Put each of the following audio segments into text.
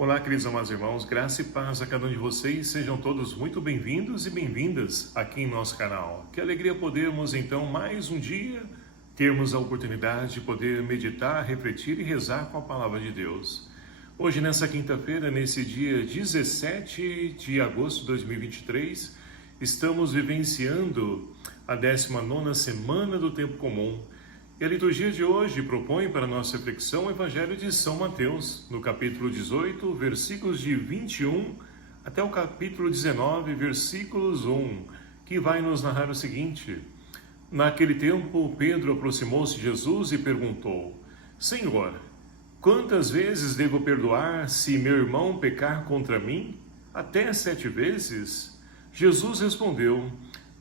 Olá, queridos amados irmãos, graça e paz a cada um de vocês, sejam todos muito bem-vindos e bem-vindas aqui em nosso canal. Que alegria podermos então mais um dia termos a oportunidade de poder meditar, refletir e rezar com a palavra de Deus. Hoje, nessa quinta-feira, nesse dia 17 de agosto de 2023, estamos vivenciando a 19ª semana do tempo comum. E a liturgia de hoje propõe para nossa reflexão o Evangelho de São Mateus, no capítulo 18, versículos de 21 até o capítulo 19, versículos 1, que vai nos narrar o seguinte: Naquele tempo, Pedro aproximou-se de Jesus e perguntou: Senhor, quantas vezes devo perdoar se meu irmão pecar contra mim? Até 7 vezes? Jesus respondeu: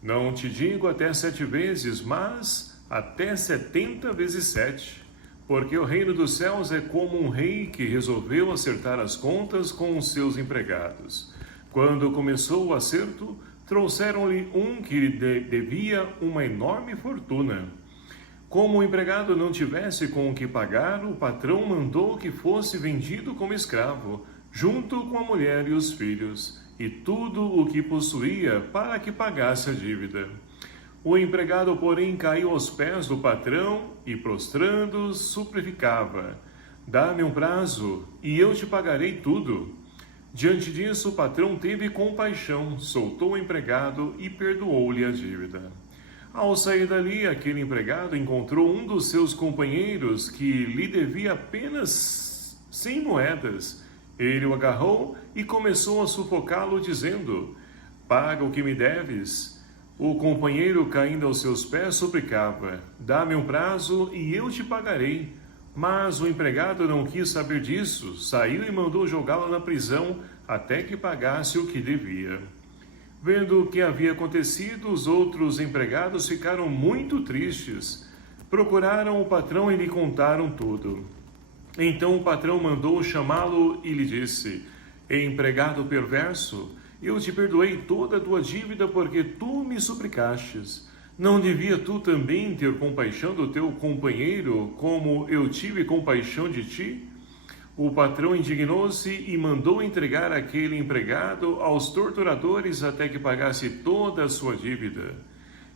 Não te digo até 7 vezes, mas até 70 vezes 7, porque o reino dos céus é como um rei que resolveu acertar as contas com os seus empregados. Quando começou o acerto, trouxeram-lhe um que lhe devia uma enorme fortuna. Como o empregado não tivesse com o que pagar, o patrão mandou que fosse vendido como escravo, junto com a mulher e os filhos, e tudo o que possuía, para que pagasse a dívida. O empregado, porém, caiu aos pés do patrão e, prostrando, suplicava: Dá-me um prazo, e eu te pagarei tudo. Diante disso, o patrão teve compaixão, soltou o empregado e perdoou-lhe a dívida. Ao sair dali, aquele empregado encontrou um dos seus companheiros que lhe devia apenas 100 moedas. Ele o agarrou e começou a sufocá-lo, dizendo: Paga o que me deves. O companheiro, caindo aos seus pés, suplicava: Dá-me um prazo e eu te pagarei. Mas o empregado não quis saber disso, saiu e mandou jogá-lo na prisão até que pagasse o que devia. Vendo o que havia acontecido, os outros empregados ficaram muito tristes. Procuraram o patrão e lhe contaram tudo. Então o patrão mandou chamá-lo e lhe disse: Empregado perverso, eu te perdoei toda a tua dívida porque tu me suplicastes. Não devia tu também ter compaixão do teu companheiro, como eu tive compaixão de ti? O patrão indignou-se e mandou entregar aquele empregado aos torturadores até que pagasse toda a sua dívida.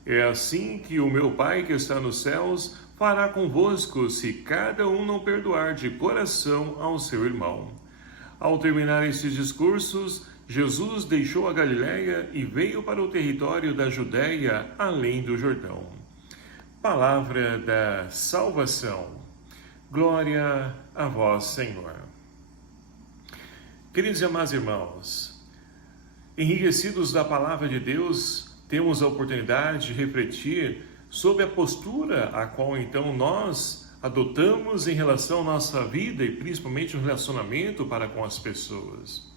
É assim que o meu Pai que está nos céus fará convosco, se cada um não perdoar de coração ao seu irmão. Ao terminar estes discursos, Jesus deixou a Galiléia e veio para o território da Judéia, além do Jordão. Palavra da salvação. Glória a vós, Senhor. Queridos e amados irmãos, enriquecidos da palavra de Deus, temos a oportunidade de refletir sobre a postura a qual então nós adotamos em relação à nossa vida e principalmente no relacionamento para com as pessoas.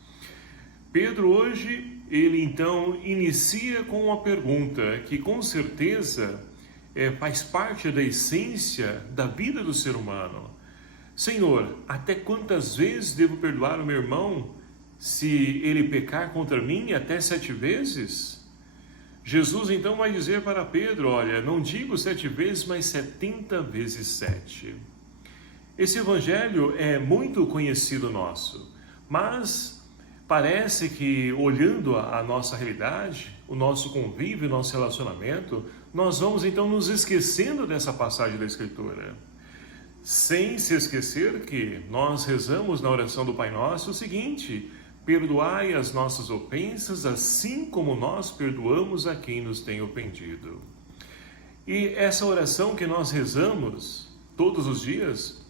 Pedro hoje, ele então inicia com uma pergunta que com certeza faz parte da essência da vida do ser humano. Senhor, até quantas vezes devo perdoar o meu irmão se ele pecar contra mim? Até 7 vezes? Jesus então vai dizer para Pedro: olha, não digo 7 vezes, mas 70 vezes 7. Esse evangelho é muito conhecido nosso, mas parece que, olhando a nossa realidade, o nosso convívio, o nosso relacionamento, nós vamos então nos esquecendo dessa passagem da Escritura. Sem se esquecer que nós rezamos na oração do Pai Nosso o seguinte: perdoai as nossas ofensas, assim como nós perdoamos a quem nos tem ofendido. E essa oração que nós rezamos todos os dias,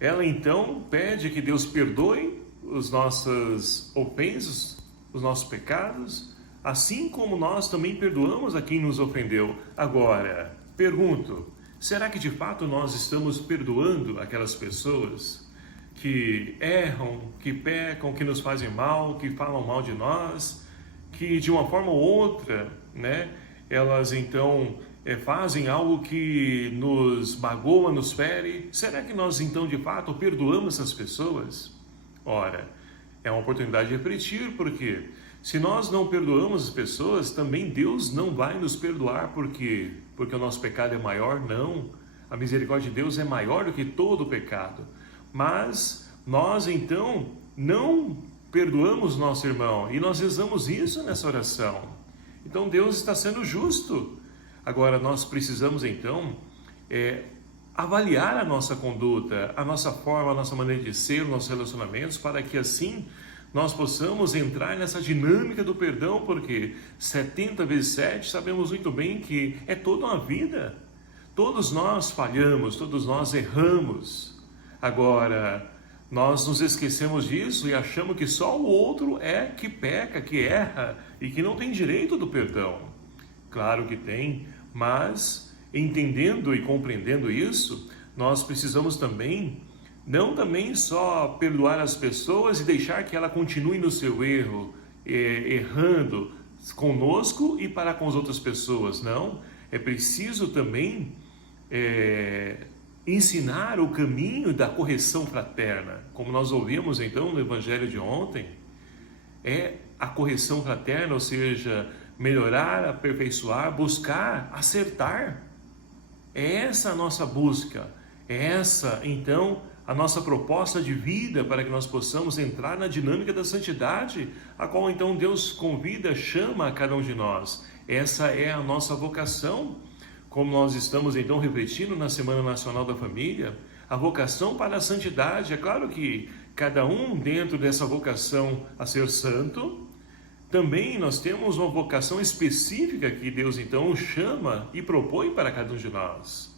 ela então pede que Deus perdoe as nossas ofensas, os nossos pecados, assim como nós também perdoamos a quem nos ofendeu. Agora, pergunto, será que de fato nós estamos perdoando aquelas pessoas que erram, que pecam, que nos fazem mal, que falam mal de nós, que de uma forma ou outra, elas então fazem algo que nos magoa, nos fere? Será que nós então de fato perdoamos essas pessoas? Ora, é uma oportunidade de refletir, porque se nós não perdoamos as pessoas, também Deus não vai nos perdoar, porque o nosso pecado é maior? Não, a misericórdia de Deus é maior do que todo o pecado. Mas nós então não perdoamos nosso irmão. E nós rezamos isso nessa oração. Então Deus está sendo justo. Agora nós precisamos então avaliar a nossa conduta, a nossa forma, a nossa maneira de ser, os nossos relacionamentos, para que assim nós possamos entrar nessa dinâmica do perdão, porque 70 vezes 7 sabemos muito bem que é toda uma vida. Todos nós falhamos, todos nós erramos. Agora, nós nos esquecemos disso e achamos que só o outro é que peca, que erra e que não tem direito do perdão. Claro que tem, mas entendendo e compreendendo isso, nós precisamos também, não também só perdoar as pessoas e deixar que ela continue no seu erro, errando conosco e para com as outras pessoas. Não, é preciso também ensinar o caminho da correção fraterna. Como nós ouvimos então no Evangelho de ontem, é a correção fraterna, ou seja, melhorar, aperfeiçoar, buscar, acertar. É essa a nossa busca, é essa então a nossa proposta de vida para que nós possamos entrar na dinâmica da santidade, a qual então Deus convida, chama a cada um de nós. Essa é a nossa vocação. Como nós estamos então refletindo na Semana Nacional da Família, a vocação para a santidade, é claro que cada um dentro dessa vocação a ser santo, também nós temos uma vocação específica que Deus então chama e propõe para cada um de nós.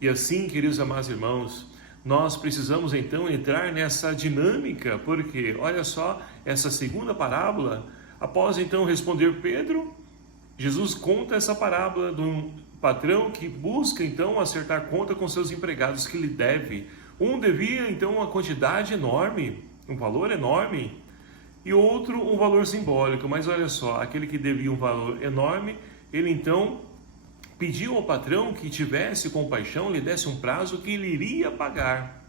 E assim, queridos amados irmãos, nós precisamos então entrar nessa dinâmica, porque olha só, essa segunda parábola, após então responder Pedro, Jesus conta essa parábola de um patrão que busca então acertar conta com seus empregados que lhe deve. Um devia então uma quantidade enorme, um valor enorme, e outro um valor simbólico. Mas olha só, aquele que devia um valor enorme, ele então pediu ao patrão que tivesse compaixão, lhe desse um prazo que ele iria pagar.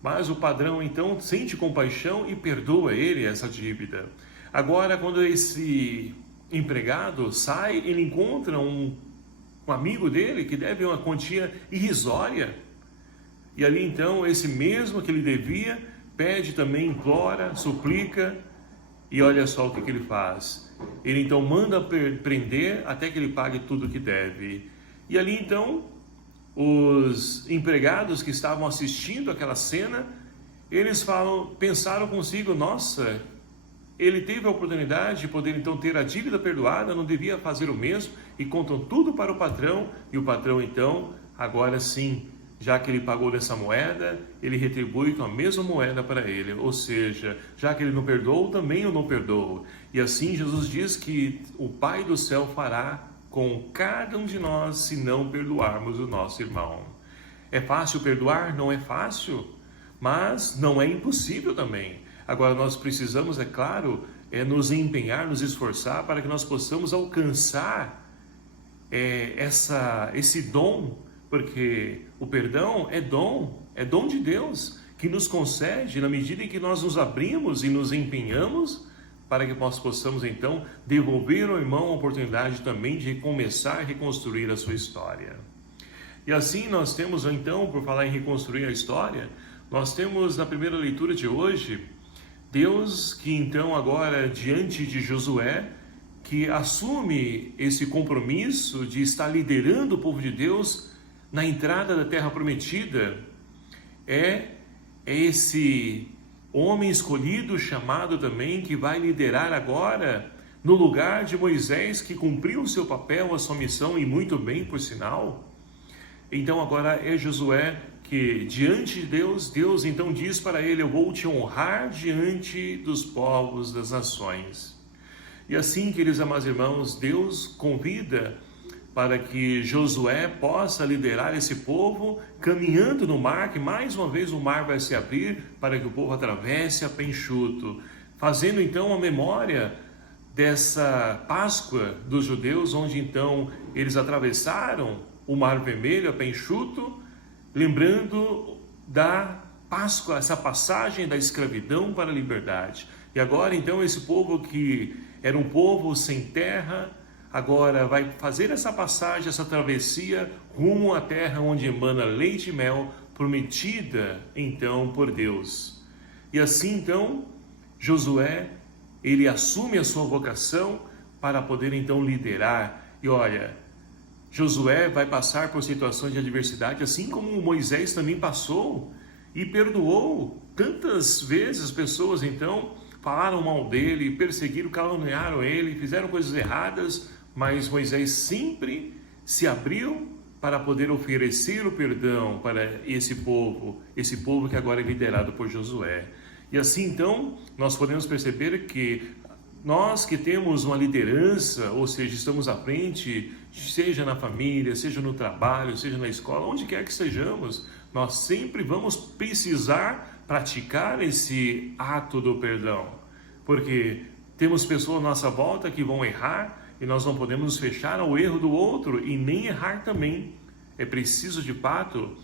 Mas o patrão então sente compaixão e perdoa ele essa dívida. Agora, quando esse empregado sai, ele encontra um amigo dele que deve uma quantia irrisória. E ali então, esse mesmo que ele devia, pede também, implora, suplica, e olha só o que ele faz. Ele então manda prender até que ele pague tudo o que deve. E ali então, os empregados que estavam assistindo aquela cena, eles pensaram consigo, nossa, ele teve a oportunidade de poder então ter a dívida perdoada, não devia fazer o mesmo, e contam tudo para o patrão, e o patrão então, agora sim, já que ele pagou dessa moeda, ele retribui com a mesma moeda para ele, ou seja, já que ele não perdoou, também eu não perdoo. E assim Jesus diz que o Pai do céu fará com cada um de nós se não perdoarmos o nosso irmão. É fácil perdoar? Não é fácil, mas não é impossível também. Agora nós precisamos, é claro, nos empenhar, nos esforçar para que nós possamos alcançar esse dom, porque o perdão é dom de Deus, que nos concede na medida em que nós nos abrimos e nos empenhamos para que nós possamos então devolver ao irmão a oportunidade também de começar a reconstruir a sua história. E assim nós temos então, por falar em reconstruir a história, nós temos na primeira leitura de hoje, Deus que então agora diante de Josué, que assume esse compromisso de estar liderando o povo de Deus na entrada da terra prometida, é esse homem escolhido, chamado também, que vai liderar agora no lugar de Moisés, que cumpriu o seu papel, a sua missão, e muito bem, por sinal. Então agora é Josué que diante de Deus então diz para ele, eu vou te honrar diante dos povos, das nações. E assim, queridos amados irmãos, Deus convida para que Josué possa liderar esse povo, caminhando no mar, que mais uma vez o mar vai se abrir, para que o povo atravesse a pé enxuto, fazendo então a memória dessa Páscoa dos judeus, onde então eles atravessaram o Mar Vermelho a pé enxuto, lembrando da Páscoa, essa passagem da escravidão para a liberdade. E agora então esse povo que era um povo sem terra, agora vai fazer essa passagem, essa travessia rumo à terra onde emana leite e mel, prometida então por Deus. E assim então, Josué, ele assume a sua vocação para poder então liderar. E olha, Josué vai passar por situações de adversidade, assim como Moisés também passou e perdoou. Tantas vezes as pessoas então falaram mal dele, perseguiram, caluniaram ele, fizeram coisas erradas, mas Moisés sempre se abriu para poder oferecer o perdão para esse povo que agora é liderado por Josué. E assim então, nós podemos perceber que nós que temos uma liderança, ou seja, estamos à frente, seja na família, seja no trabalho, seja na escola, onde quer que estejamos, nós sempre vamos precisar praticar esse ato do perdão. Porque temos pessoas à nossa volta que vão errar e nós não podemos nos fechar ao erro do outro e nem errar também. É preciso de fato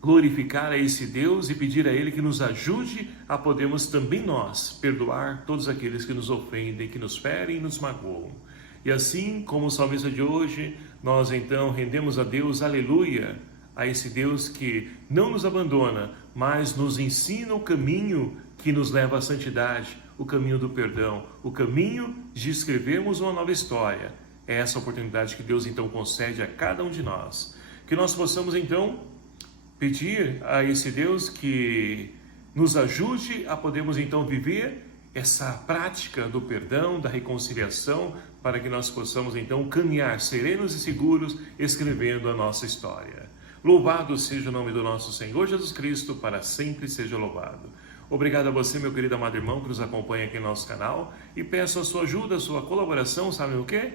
glorificar a esse Deus e pedir a Ele que nos ajude a podermos também nós perdoar todos aqueles que nos ofendem, que nos ferem e nos magoam. E assim como o salmista de hoje, nós então rendemos a Deus, aleluia, a esse Deus que não nos abandona, mas nos ensina o caminho que nos leva à santidade, o caminho do perdão, o caminho de escrevermos uma nova história. É essa oportunidade que Deus então concede a cada um de nós. Que nós possamos então pedir a esse Deus que nos ajude a podermos então viver essa prática do perdão, da reconciliação, para que nós possamos então caminhar serenos e seguros, escrevendo a nossa história. Louvado seja o nome do nosso Senhor Jesus Cristo, para sempre seja louvado. Obrigado a você, meu querido amado irmão, que nos acompanha aqui no nosso canal, e peço a sua ajuda, a sua colaboração, sabe o quê?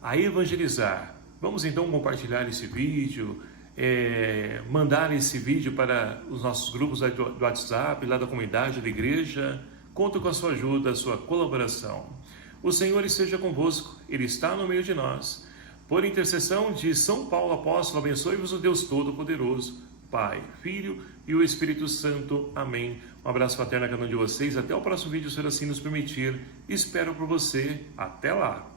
A evangelizar. Vamos então compartilhar esse vídeo, mandar esse vídeo para os nossos grupos do WhatsApp, lá da comunidade, da igreja. Conto com a sua ajuda, a sua colaboração. O Senhor esteja convosco, Ele está no meio de nós. Por intercessão de São Paulo Apóstolo, abençoe-vos o Deus Todo-Poderoso, Pai, Filho e o Espírito Santo. Amém. Um abraço fraterno a cada um de vocês. Até o próximo vídeo, se assim nos permitir. Espero por você. Até lá.